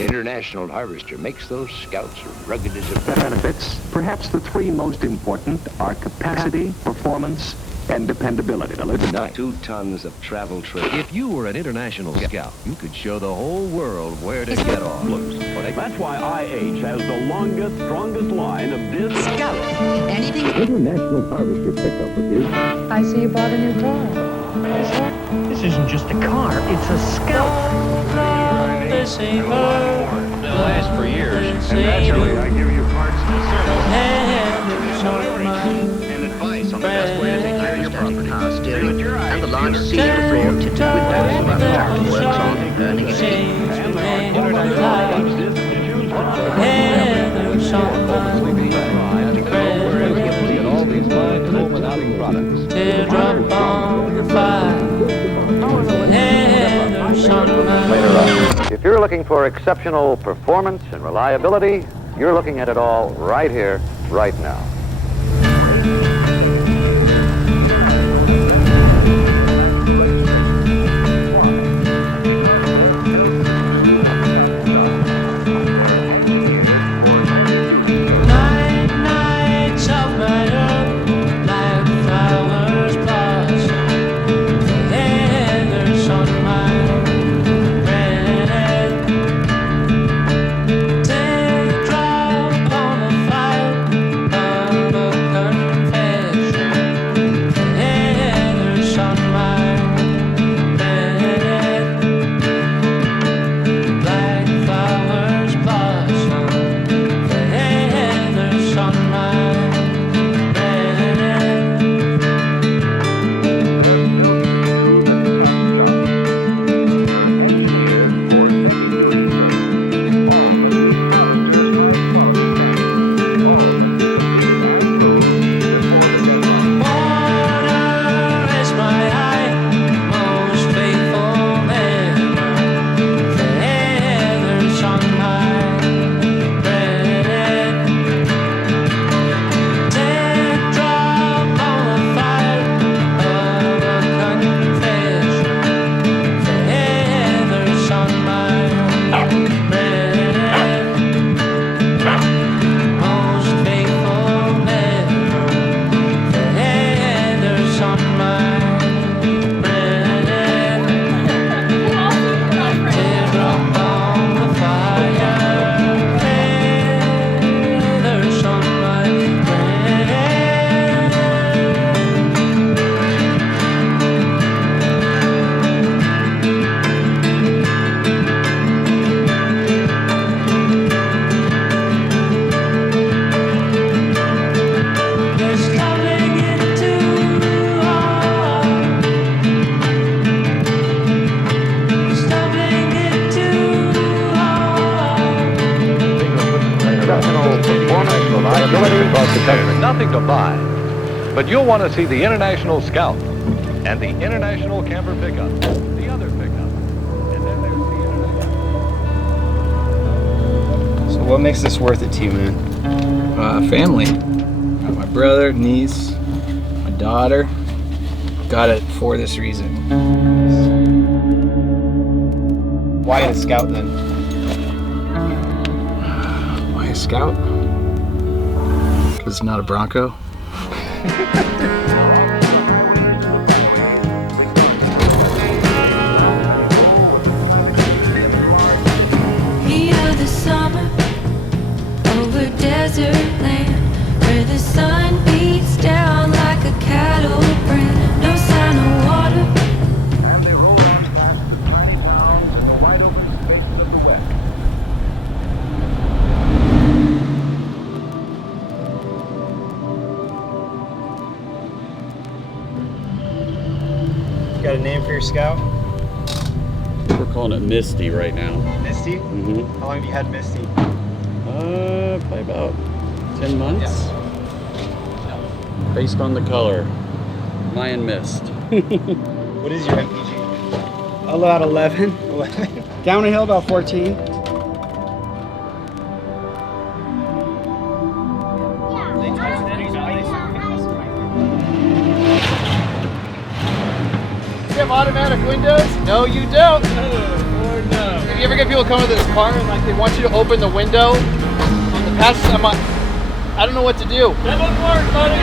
International Harvester makes those scouts rugged as a... Benefits, perhaps the three most important, are capacity, performance, and dependability to live at night. 2 tons of travel trade. If you were an international scout, you could show the whole world where to get off. That's why IH has the longest, strongest line of disc Scout. Anything? International Harvester pickup with you. I see you bought a new car. This isn't just a car, it's a scout. It'll last for years. And naturally, I give you parts and And advice on the best way to take care of your property. Power steering and the large cedar floor tinted windows while the captain works on earning his keep. All these fine home-and-outing products. Teardrop on the fire. Later on. If you're looking for exceptional performance and reliability, you're looking at it all right here, right now. Nights of my own, like flowers blossom. Feathers on my bread. Teardrop on the fire of a confession. Feathers on my bread. Black flowers blossom. Feathers on my water is my eye, most faithful man. Feathers on my bread. Teardrop on the fire of a confession. Feathers on my bread. Most faithful man. Feathers on my bread. Teardrop on the fire. Feathers on my bread. There's coming into heart. Stumbling into heart. Exceptional performance, reliability, There's nothing to buy, but you'll want to see the International Scout and the International Camper Pickup, the other pickup, and then there's the International... So what makes this worth it to you, man? Family. Got my brother, niece, my daughter. Got it for this reason. Why a scout then? Why a scout? Because it's not a Bronco. Heat of the summer over desert land, where the sun beats down like a cattle brand. No sign of water. Got a name for your scout? We're calling it Misty right now. Misty? Mm-hmm. How long have you had Misty? Probably about 10 months. Based on the color. Mayan Mist. What is your MPG? About 11. 11. Down a hill about 14. You have automatic windows? No, you don't. Lord, no. you ever get people coming to this car and like they want you to open the window on the passenger? I'm like, I don't know what to do. That won't work, buddy.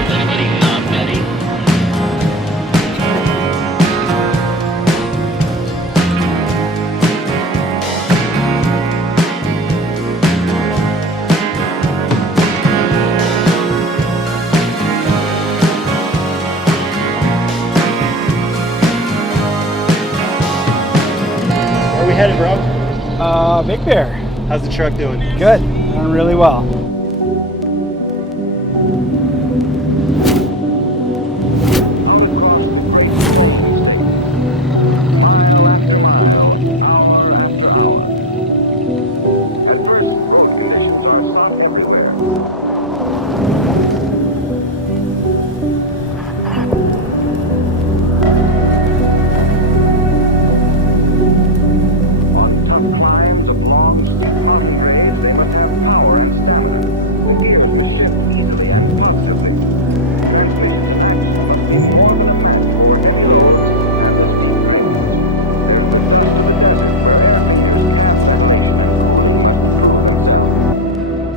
Where are we headed, bro? Big Bear. How's the truck doing? Good. Doing really well.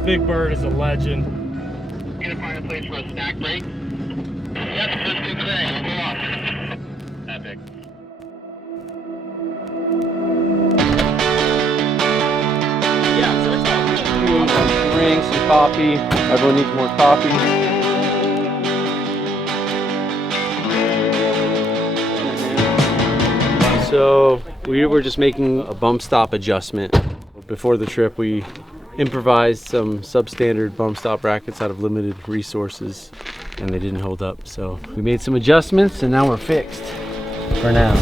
Big Bird is a legend. Gonna find a place for a snack break? Yes, let's do today. We'll go off. Epic. Yeah, so it's all good. Some drinks, some coffee. Everyone needs more coffee. So we were just making a bump stop adjustment. Before the trip, we improvised some substandard bump stop brackets out of limited resources, and they didn't hold up. So we made some adjustments, and now we're fixed for now.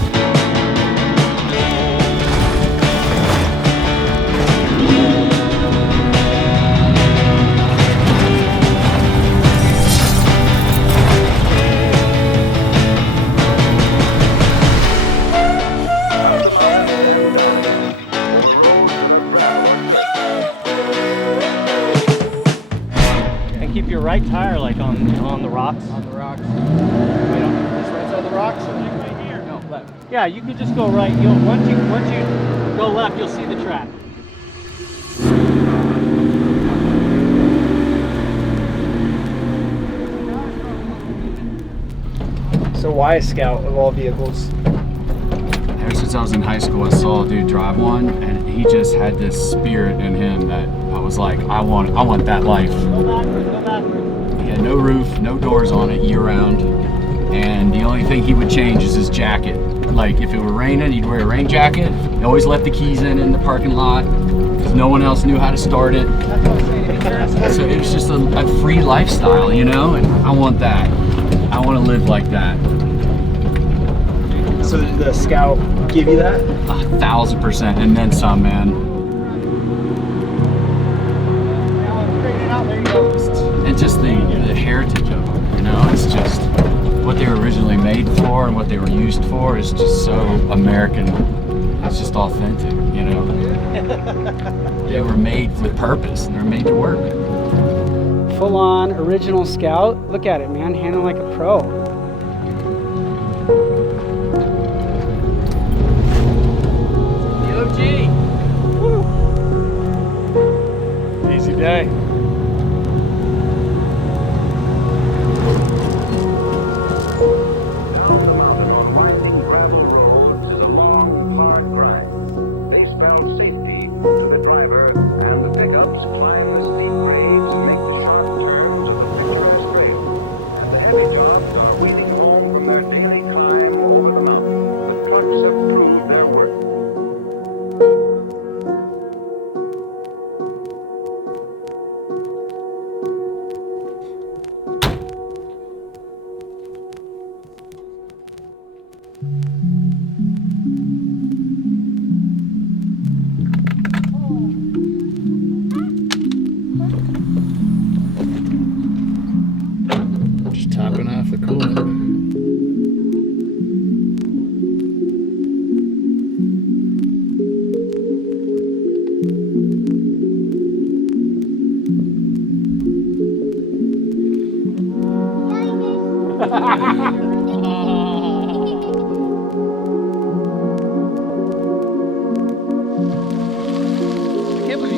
Keep your right tire like on the rocks. On the rocks. Wait, on this right side of the rocks? Or right here? No, left. Yeah, you could just go right. Once you go left, you'll see the track. So why a Scout of all vehicles? Ever since I was in high school, I saw a dude drive one, and he just had this spirit in him that I was like, I want that life. Go backwards. He had no roof, no doors on it year round, and the only thing he would change is his jacket. Like if it were raining, he'd wear a rain jacket. He always left the keys in the parking lot because no one else knew how to start it. So it was just a free lifestyle, you know, and I want that. I want to live like that. So did the Scout give you that? 1,000%, and then some, man. And just the heritage of them, you know, it's just what they were originally made for and what they were used for is just so American. It's just authentic, you know. They were made with purpose. They were made to work. Full-on original Scout. Look at it, man. Handling like a pro. The OG. Woo. Easy day. Just topping off the coolant.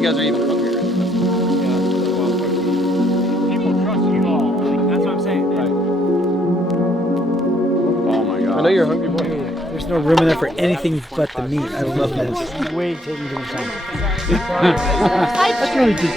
you guys are even hungrier. People trust you all. That's what I'm saying. Right. Oh my god. I know you're a hungry boy. There's no room in there for anything but the meat. I love this. Way taking too much time. That's really just.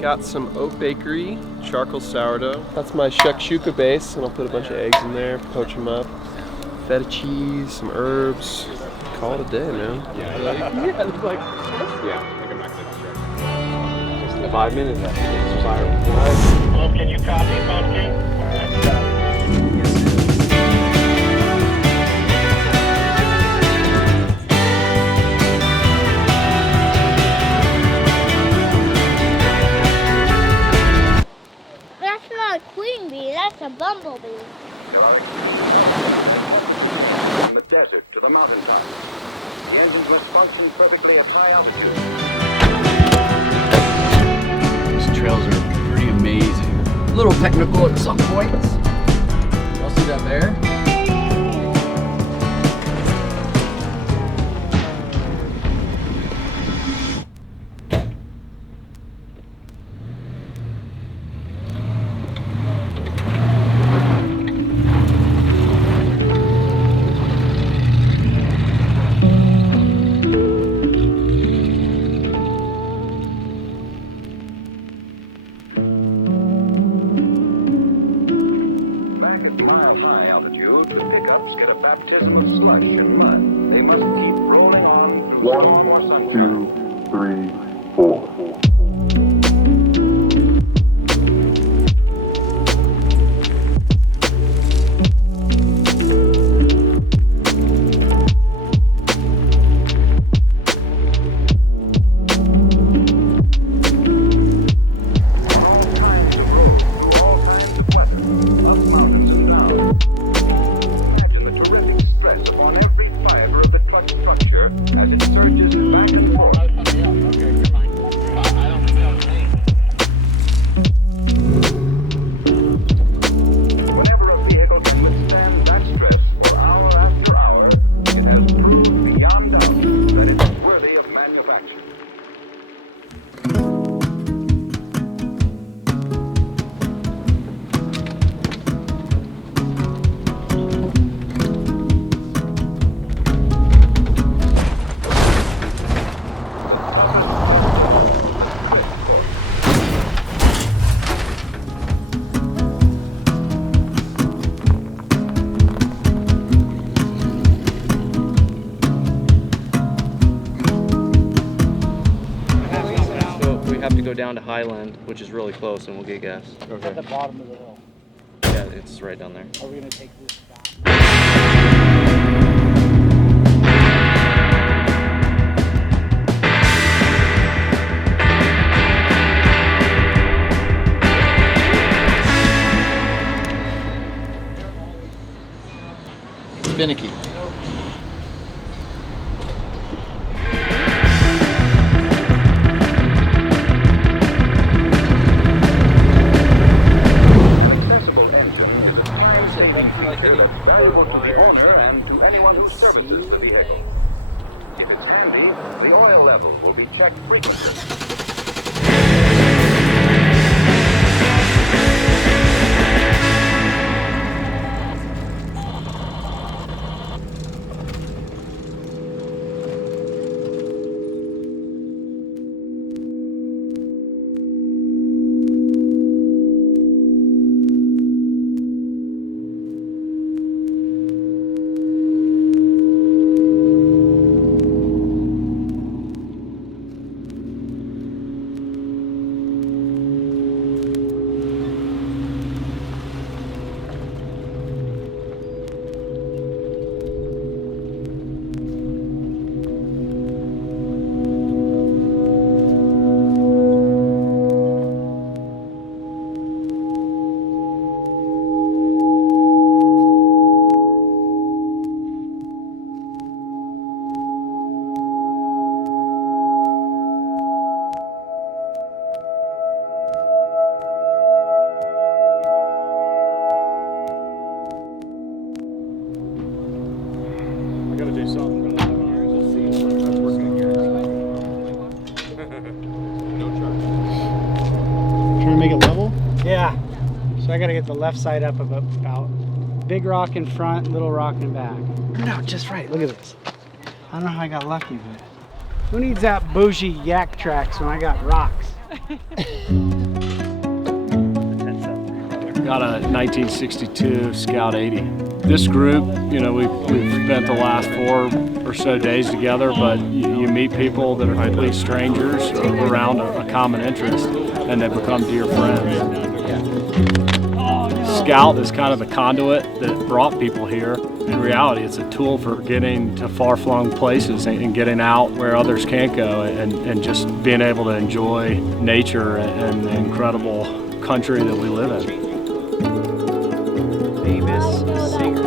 Got some Oat Bakery charcoal sourdough. That's my shakshuka base, and I'll put a bunch of eggs in there, poach them up. Feta cheese, some herbs. Call it a day, man. Yeah, it's like, just in 5 minutes after it's viral. Well, can you copy, Pumpkin? That's not a queen bee, that's a bumblebee. From the desert to the mountain top, the engines must function perfectly at high altitude. These trails are pretty amazing. A little technical at some points. Y'all see that there? Baptism of slush and mud. They must keep rolling on. 1, 2, 3, 4. Go down to Highland, which is really close, and we'll get gas. Okay. At the bottom of the hill. Yeah, it's right down there. Are we gonna take this back? Finicky. Valuable to the owner and to anyone who services the vehicle. If it's handy, the oil level will be checked frequently. do something really hard. We'll see what's working here. No charge. Trying to make it level? Yeah. So I gotta get the left side up about big rock in front, little rock in back. Turned out just right. Look at this. I don't know how I got lucky, but who needs that bougie yak tracks when I got rocks? Got a 1962 Scout 80. This group, you know, we've spent the last 4 or so days together, but you meet people that are complete strangers around a common interest, and they become dear friends. Scout is kind of the conduit that brought people here. In reality, it's a tool for getting to far-flung places and getting out where others can't go, and just being able to enjoy nature and the incredible country that we live in. Famous singer.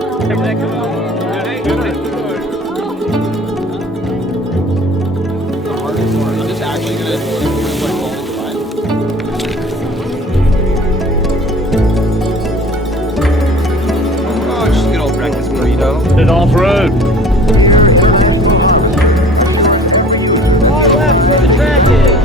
Hit off-road. Far left where the track is.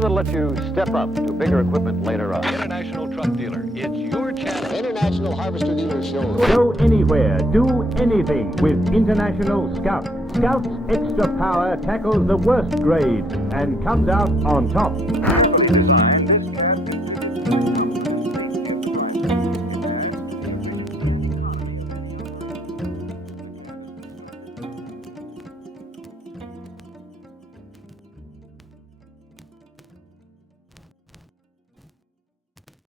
That'll let you step up to bigger equipment later on. International Truck Dealer, it's your channel. International Harvester Dealer Show. Go anywhere, do anything with International Scout. Scout's extra power tackles the worst grade and comes out on top.